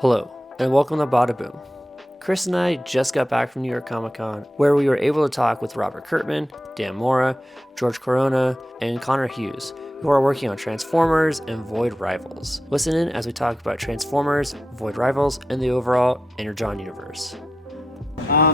Hello, and welcome to Badaboom. Chris and I just got back from New York Comic Con, where we were able to talk with Robert Kirkman, Dan Mora, Jorge Corona, and Conor Hughes, who are working on Transformers and Void Rivals. Listen in as we talk about Transformers, Void Rivals, and the overall Energon Universe. I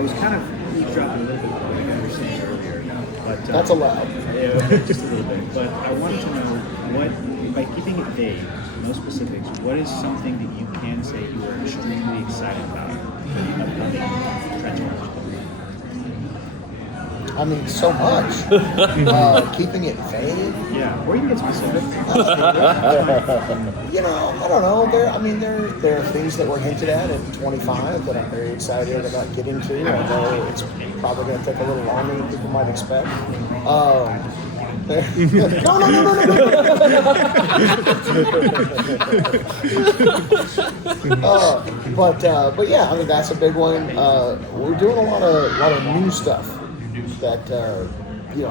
was kind of eavesdropping a little bit on what you guys were saying earlier, but That's allowed. yeah, just a little bit. But I wanted to know what, by keeping it vague, no specifics, what is something that you can say you are extremely excited about for the upcoming Transformers book? I mean, so much. Keeping it vague. Yeah, or you can get specific. I don't know. There are things that were hinted at in 25 that I'm very excited about getting to. I know it's probably going to take a little longer than people might expect. But yeah, I mean that's a big one. We're doing a lot of new stuff that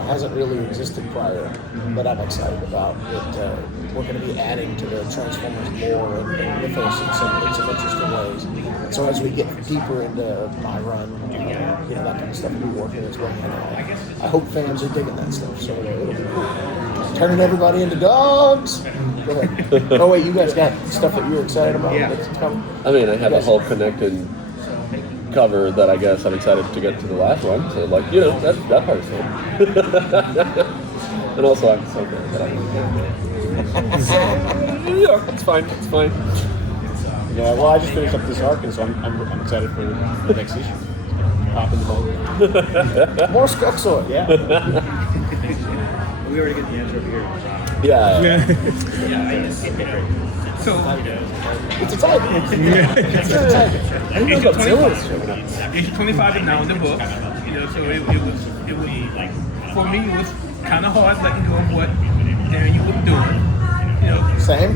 hasn't really existed prior that I'm excited about. That we're going to be adding to the Transformers lore and mythos in some interesting ways. And so as we get deeper into my run, that kind of stuff will be working its way in. I hope fans are digging that stuff. So it'll be turning everybody into dogs. Go ahead. Oh wait, you guys got stuff that you're excited about? Yeah. That's coming? I mean, I have a whole connected cover that I guess I'm excited to get to the last one. So, that part's fun. And also, I'm so good that yeah, it's fine. It's fine. Yeah, well, I just finished up this arc, and so I'm excited for the next issue. Pop in the boat. More Skuxor. Yeah. We already get the answer over here. Yeah. So, It's a tiger. It's a tiger. I didn't know Godzilla's showing up. issue 25 is now in the book. So it was like, for me, it was kind of hard letting go of what Daniel was doing. Same.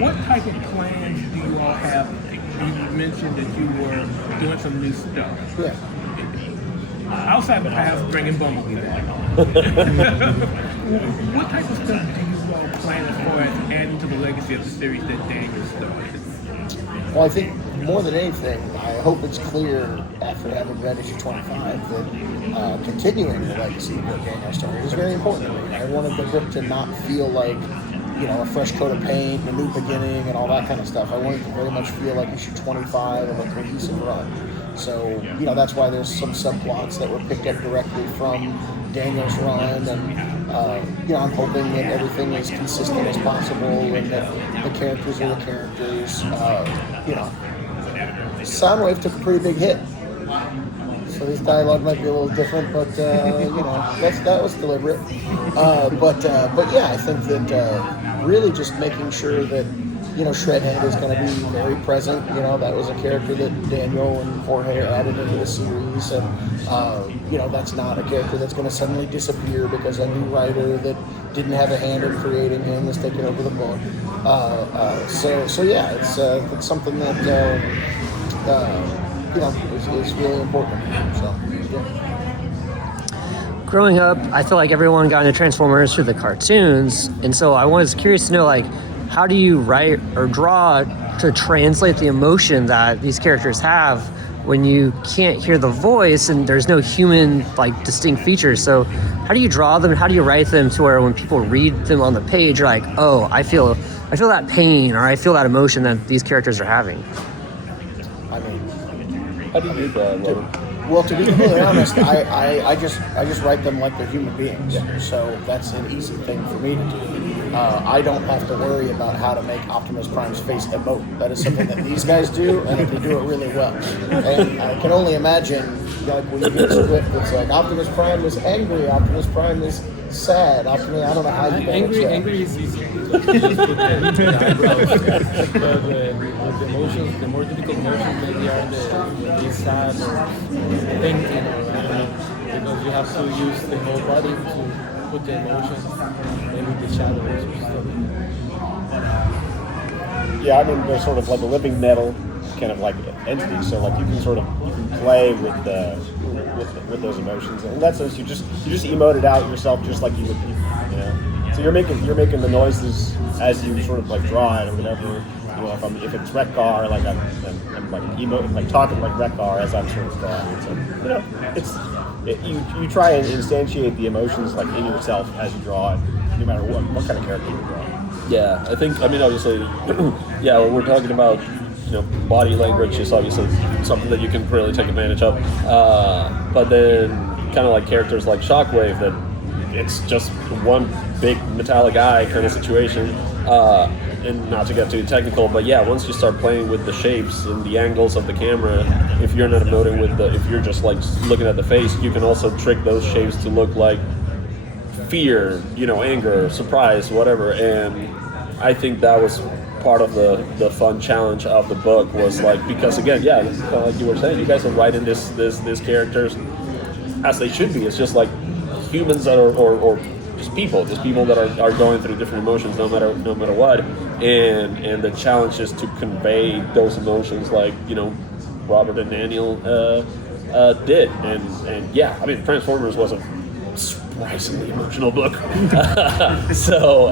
What type of plans do you all have? You mentioned that you were doing some new stuff. Yeah. Outside of perhaps bringing Bumblebee back. What type of stuff do you all plan as far as adding to the legacy of the series that Daniel started? Well, I think more than anything, I hope it's clear after having read issue 25 that continuing the legacy of what Daniel started is very important to me. I wanted the book to not feel like, a fresh coat of paint, a new beginning, and all that kind of stuff. I wanted to very much feel like issue 25 of a cohesive run. So, that's why there's some subplots that were picked up directly from Daniel's run, and I'm hoping that everything is consistent as possible, and that the characters are the characters. Soundwave took a pretty big hit, so this dialogue might be a little different, but that was deliberate. But yeah, I think that really just making sure that Shredhead is going to be very present. That was a character that Daniel and Jorge added into the series, and that's not a character that's going to suddenly disappear because a new writer that didn't have a hand in creating him is taking over the book. So yeah, it's something that is really important. So yeah. Growing up, I feel like everyone got into Transformers through the cartoons, and so I was curious to know, how do you write or draw to translate the emotion that these characters have when you can't hear the voice and there's no human distinct features? So how do you draw them? How do you write them to where when people read them on the page, you're like, oh, I feel that pain, or I feel that emotion that these characters are having? I mean, How do you do that? well, to be completely honest, I just write them like they're human beings. So that's an easy thing for me to do. I don't have to worry about how to make Optimus Prime's face emote. That is something that these guys do, and they do it really well. And I can only imagine, when you get a script that's like Optimus Prime is angry, Optimus Prime is sad, Optimus, I don't know how you manage that. Angry is easy. Just put the eyebrows. But the emotions, the more difficult emotions, maybe are the sad or thinking, because you have to use the whole body to put the emotions, maybe the shadows or stuff. Yeah, I mean, they're sort of like a living metal kind of like entity, so you can play with those emotions. And in that sense, you just emote it out yourself, just like you would, So you're making the noises as you sort of like draw it or whatever. You know, if it's Rekgar, like I'm like talking like Rekgar as I'm sort of drawing. So you know, you try and instantiate the emotions like in yourself as you draw it, no matter what kind of character you draw. Yeah, I mean, obviously, yeah, when we're talking about, you know, body language is obviously something that you can really take advantage of. But then kind of like characters like Shockwave, that it's just one big metallic eye kind of situation. And not to get too technical, but yeah, once you start playing with the shapes and the angles of the camera, if you're not emoting if you're just like looking at the face, you can also trick those shapes to look like fear, you know, anger, surprise, whatever. And I think that was part of the fun challenge of the book, was like, because again, yeah, kind of like you were saying, you guys are writing these characters as they should be. It's just like humans that are, or just people that are going through different emotions no matter what, and the challenge is to convey those emotions like, you know, Robert and Daniel did. And yeah, I mean, Transformers was a surprisingly emotional book. So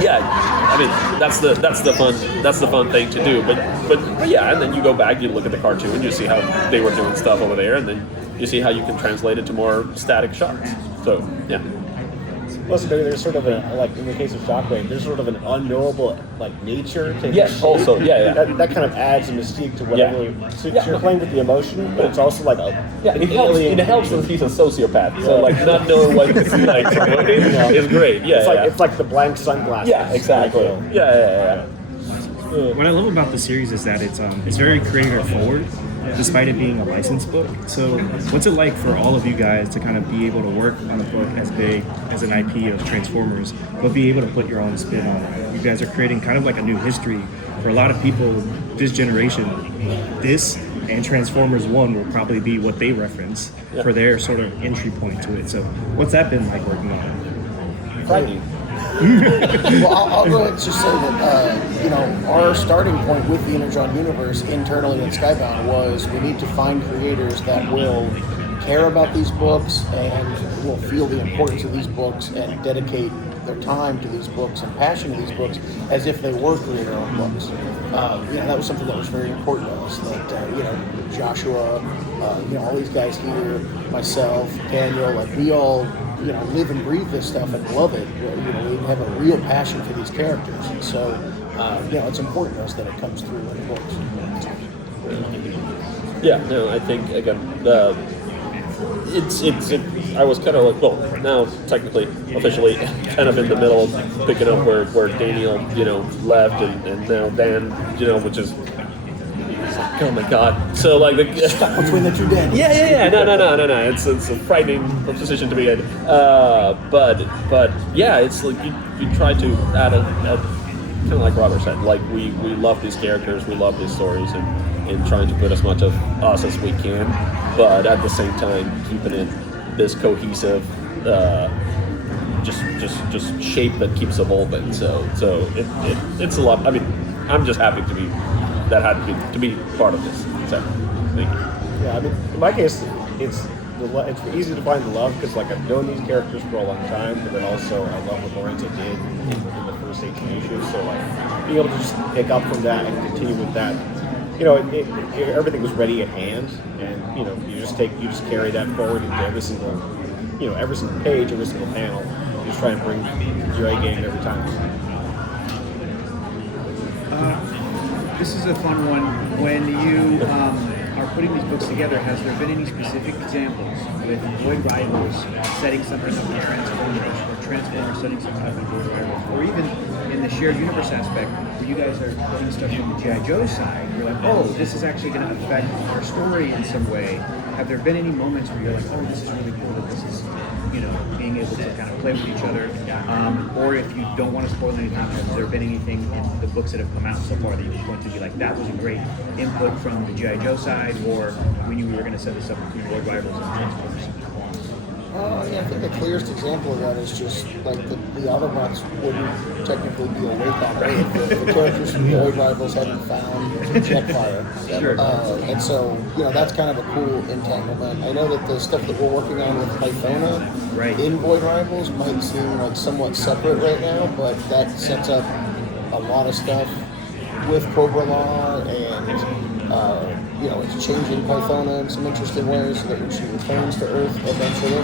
yeah, I mean, that's the fun thing to do. But yeah, and then you go back, you look at the cartoon, you see how they were doing stuff over there, and then you see how you can translate it to more static shots. So yeah. Plus, there's sort of like in the case of Shockwave, there's sort of an unknowable like nature to Yes, his shape. also, yeah. That kind of adds a mystique to whatever. Yeah. So you're playing with the emotion, but it's also like It helps that he's a sociopath. So like not knowing what he's like is great. Yeah, it's like the blank sunglasses. yeah, exactly. Yeah. What I love about the series is that it's very creator forward, despite it being a licensed book. So what's it like for all of you guys to kind of be able to work on a book as big as an IP of Transformers, but be able to put your own spin on it? You guys are creating kind of like a new history for a lot of people this generation. This and Transformers 1 will probably be what they reference for their sort of entry point to it. So what's that been like working on it? Frightening. Well, I'll go ahead and just say that, you know, our starting point with the Energon Universe internally at Skybound was we need to find creators that will care about these books and will feel the importance of these books and dedicate their time to these books and passion to these books as if they were creator-owned books. You know, that was something that was very important to us. That you know, Joshua, you know, all these guys here, myself, Daniel, like we all, you know, live and breathe this stuff and love it. You know, we have a real passion for these characters, and so you know, it's important to us that it comes through in the books. Yeah, no, I think again, I was kind of like, well, now technically, officially, kind of in the middle, picking up where Daniel, you know, left, and now Dan, you know, which is, oh my God. So like Stuck between the two Daniels. Yeah. No. It's a frightening position to be in. But yeah, it's like you try to add a kind of like Robert said, like we love these characters, we love these stories, and trying to put as much of us as we can, but at the same time keeping it this cohesive, just shape that keeps evolving. So it's a lot. I mean, I'm just happy to be part of this. So thank you. Yeah, I mean, in my case, it's easy to find the love because like I've known these characters for a long time, but then also I love what Lorenzo did in the first 18 issues. So like being able to just pick up from that and continue with that, you know, everything was ready at hand, and you know, you just carry that forward into every single page, every single panel. You just try and bring your A game every time. This is a fun one. When you are putting these books together, has there been any specific examples with Void Rivals setting something up with Transformers, or Transformers setting something up with Void Rivals, or even in the shared universe aspect, where you guys are putting stuff from the G.I. Joe side, you're like, oh, this is actually going to affect our story in some way. Have there been any moments where you're like, oh, this is really cool that this is, you know, being able to kind of play with each other? Or if you don't want to spoil anything, has there been anything in the books that have come out so far that you're going to be like, that was a great input from the G.I. Joe side, or we knew we were going to set this up between Void Rivals and Transformers? Yeah, I think the clearest example of that is just like the Autobots wouldn't technically be awake on Earth if the characters from Void Rivals hadn't found Jetfire. Sure. And so, that's kind of a cool entanglement. I know that the stuff that we're working on with Pythona Right. in Void Rivals might seem like somewhat separate right now, but that sets up a lot of stuff with Cobra Law and it's changing Pythona in some interesting ways so that when she returns to Earth eventually,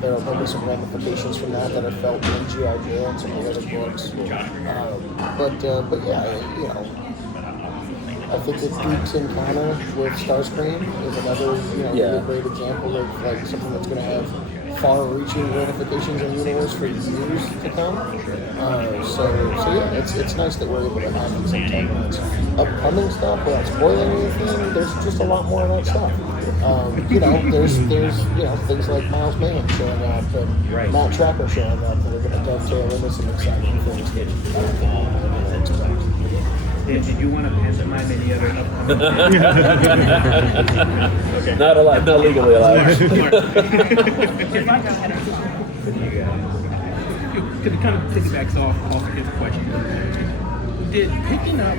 there'll be some ramifications from that are felt in G.I. Joe and some of the other books. But yeah, I think that Deep's encounter with Starscream is another, really great example of like something that's going to have far-reaching ramifications in the universe for years to come. So yeah, it's nice that we're able to have these entanglements. Upcoming stuff, without spoiling anything, there's just a lot more of that stuff. There's things like Miles Mayhem showing up and Matt Tracker showing up that are going to dovetail into some exciting things that I don't think we'll expect. Did you want to pantomime any other upcoming? Okay. Not allowed, not legally allowed. If I got to kind of piggybacks off his question, did picking up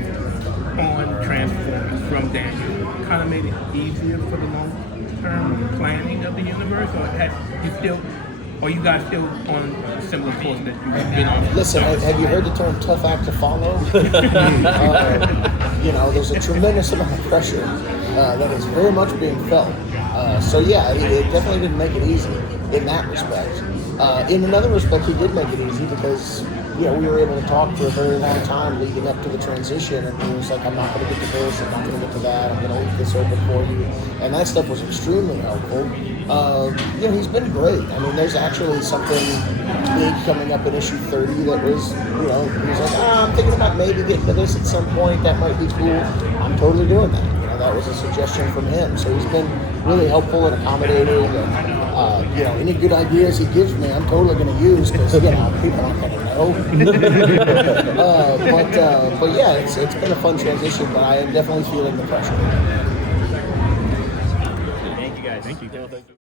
on Transformers from Daniel kind of made it easier for the long-term planning of the universe, or are you guys still on a similar course that you've been on? Listen, have you heard the term tough act to follow? There's a tremendous amount of pressure that is very much being felt. So yeah, it definitely didn't make it easy in that respect. In another respect, he did make it easy because we were able to talk for a very long time leading up to the transition, and he was like, I'm not going to get to this, I'm not going to get to that, I'm going to leave this open for you, and that stuff was extremely helpful. He's been great. I mean, there's actually something big coming up in issue 30 that was, he was like, I'm thinking about maybe getting to this at some point, that might be cool. I'm totally doing that. That was a suggestion from him, so he's been really helpful and accommodating, and any good ideas he gives me, I'm totally going to use because people aren't going to know. But yeah, it's been a fun transition, but I am definitely feeling the pressure. Thank you guys. Thank you.